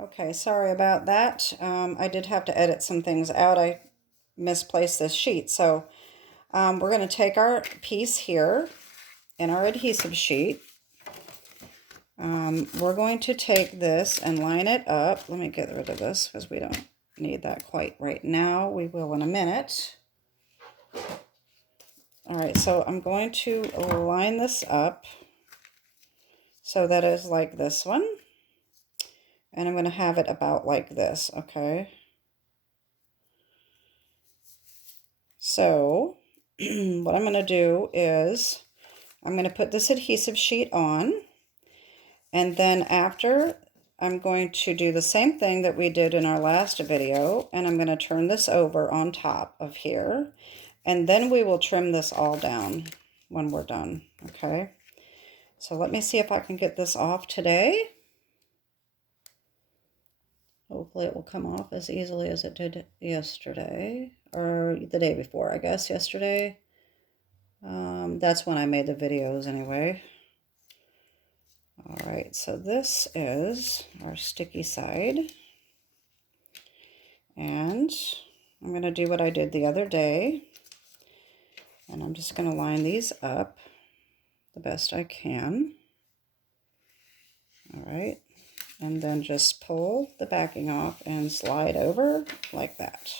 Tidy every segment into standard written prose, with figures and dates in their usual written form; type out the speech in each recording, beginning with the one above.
Okay, sorry about that. I did have to edit some things out. I misplaced this sheet. So we're going to take our piece here in our adhesive sheet. We're going to take this and line it up. Let me get rid of this because we don't need that quite right now. We will in a minute. All right, so I'm going to line this up so that it's like this one. And I'm going to have it about like this, okay? So what I'm going to do is I'm going to put this adhesive sheet on, and then after I'm going to do the same thing that we did in our last video, and I'm going to turn this over on top of here, and then we will trim this all down when we're done, okay? So let me see if I can get this off today. Hopefully it will come off as easily as it did yesterday, or the day before, I guess, yesterday. That's when I made the videos anyway. All right, so this is our sticky side. And I'm going to do what I did the other day. And I'm just going to line these up the best I can. All right, and then just pull the backing off and slide over like that.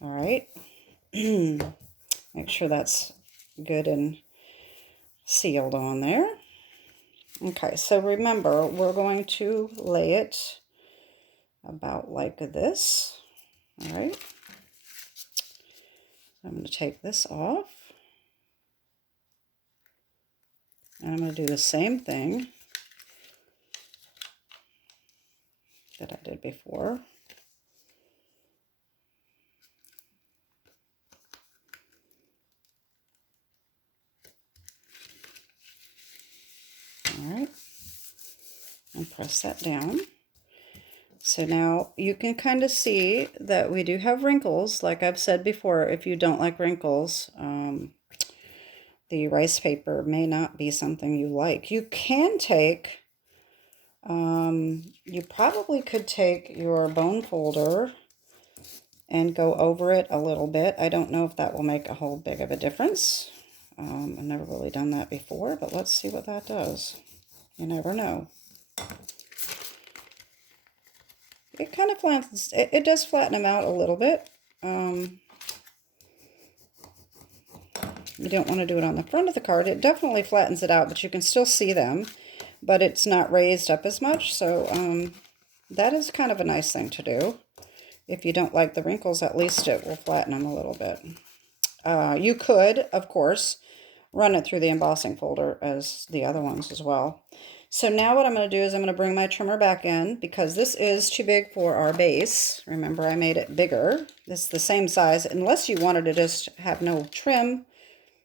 All right, make sure that's good and sealed on there. Okay, so remember, we're going to lay it about like this. All right, I'm going to take this off, and I'm going to do the same thing that I did before. All right, and press that down. So now you can kind of see that we do have wrinkles. Like I've said before, if you don't like wrinkles, the rice paper may not be something you like. You can take, you probably could take your bone folder and go over it a little bit. I don't know if that will make a whole big of a difference. I've never really done that before, but let's see what that does. You never know. It kind of flattens, it does flatten them out a little bit. You don't want to do it on the front of the card. It definitely flattens it out, but you can still see them, but it's not raised up as much. So that is kind of a nice thing to do. If you don't like the wrinkles, at least it will flatten them a little bit. You could, of course, run it through the embossing folder as the other ones as well. So now what I'm going to do is I'm going to bring my trimmer back in because this is too big for our base. Remember, I made it bigger. It's the same size. Unless you wanted to just have no trim,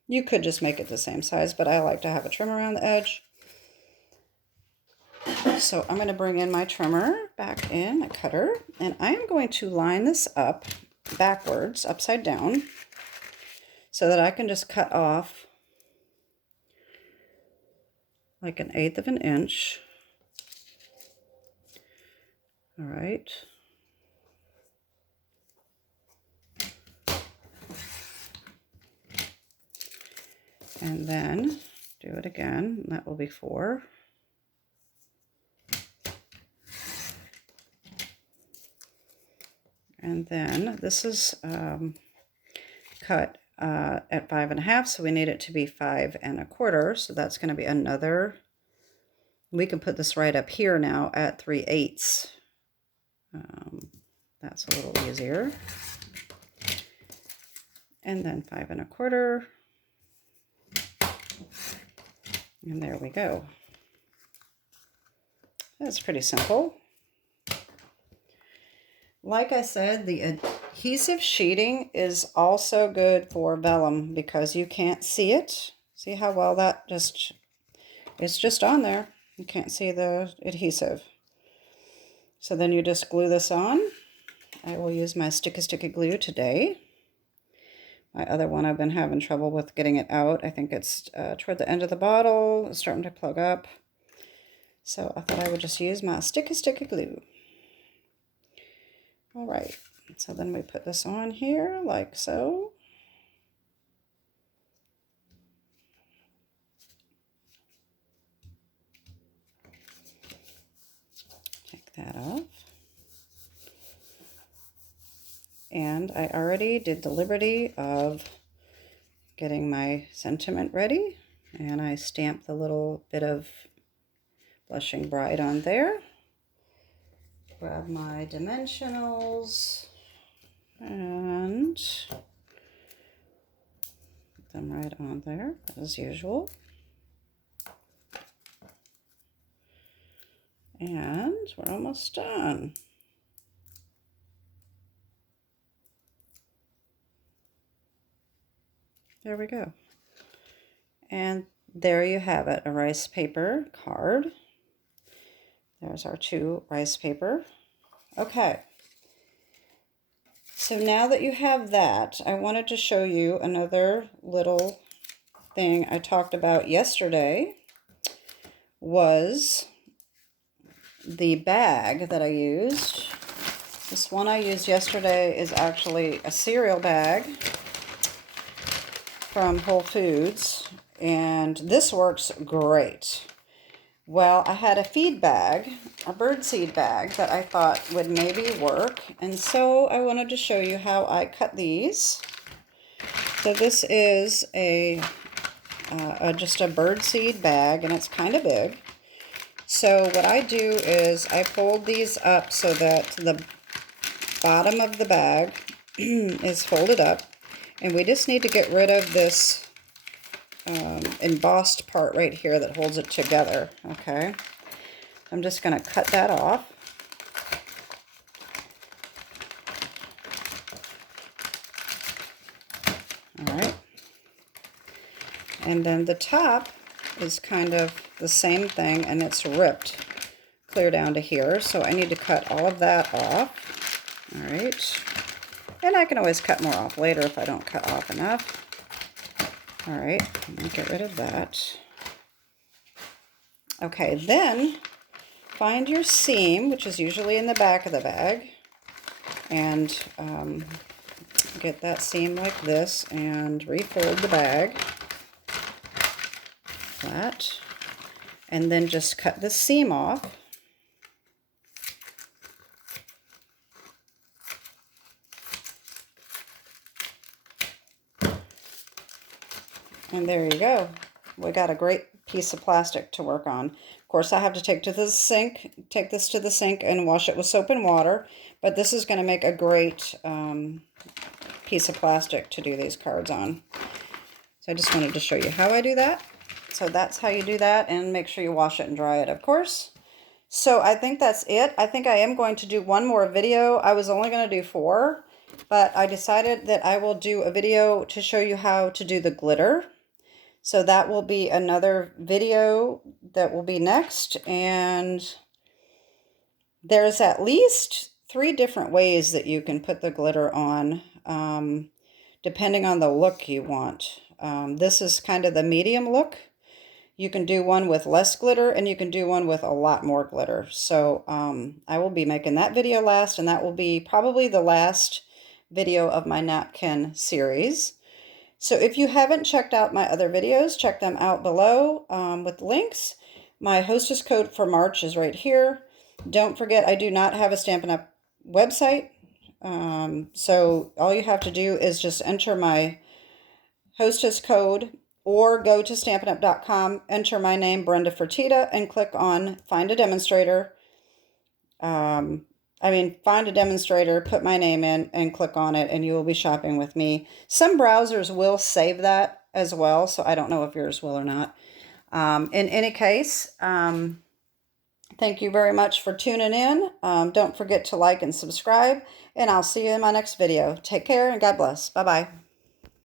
you could just make it the same size, but I like to have a trim around the edge. So I'm going to bring in my trimmer back in, a cutter, and I am going to line this up backwards, upside down, so that I can just cut off like 1/8 of an inch. All right. And then do it again, and that will be 4. And then this is cut at 5.5, so we need it to be 5.25. So that's going to be another. We can put this right up here now at 3/8. That's a little easier. And then 5.25. And there we go. That's pretty simple. Like I said, the adhesive sheeting is also good for vellum because you can't see it. See how well that it's just on there. You can't see the adhesive. So then you just glue this on. I will use my sticky glue today. My other one, I've been having trouble with getting it out. I think it's toward the end of the bottle. It's starting to plug up. So I thought I would just use my sticky glue. All right, so then we put this on here like so. Take that off. And I already did the liberty of getting my sentiment ready. And I stamped the little bit of Blushing Bride on there. Grab my dimensionals and put them right on there as usual. And we're almost done. There we go. And there you have it, a rice paper card. There's our 2 rice paper. Okay. So now that you have that, I wanted to show you another little thing I talked about yesterday was the bag that I used. This one I used yesterday is actually a cereal bag from Whole Foods, and this works great. Well, I had a feed bag, a birdseed bag, that I thought would maybe work, and so I wanted to show you how I cut these. So this is just a birdseed bag, and it's kind of big. So what I do is I fold these up so that the bottom of the bag is folded up, and we just need to get rid of this embossed part right here that holds it together. Okay, I'm just going to cut that off. All right, and then the top is kind of the same thing, and it's ripped clear down to here, so I need to cut all of that off. All right, and I can always cut more off later if I don't cut off enough. All right, I'm going to get rid of that. Okay, then find your seam, which is usually in the back of the bag, and get that seam like this and refold the bag flat, and then just cut the seam off. And there you go. We got a great piece of plastic to work on. Of course, I have to take this to the sink and wash it with soap and water, but this is going to make a great piece of plastic to do these cards on. So I just wanted to show you how I do that. So that's how you do that, and make sure you wash it and dry it, of course. So I think that's it. I think I am going to do one more video. I was only going to do 4, but I decided that I will do a video to show you how to do the glitter. So that will be another video that will be next, and there's at least 3 different ways that you can put the glitter on, depending on the look you want. This is kind of the medium look. You can do one with less glitter, and you can do one with a lot more glitter. So I will be making that video last, and that will be probably the last video of my napkin series. So if you haven't checked out my other videos, check them out below with links. My hostess code for March is right here. Don't forget, I do not have a Stampin' Up! Website. So all you have to do is just enter my hostess code, or go to StampinUp.com, enter my name, Brenda Fertitta, and click on Find a Demonstrator. Find a demonstrator, put my name in, and click on it, and you will be shopping with me. Some browsers will save that as well, so I don't know if yours will or not. In any case, thank you very much for tuning in. Don't forget to like and subscribe, and I'll see you in my next video. Take care, and God bless. Bye-bye.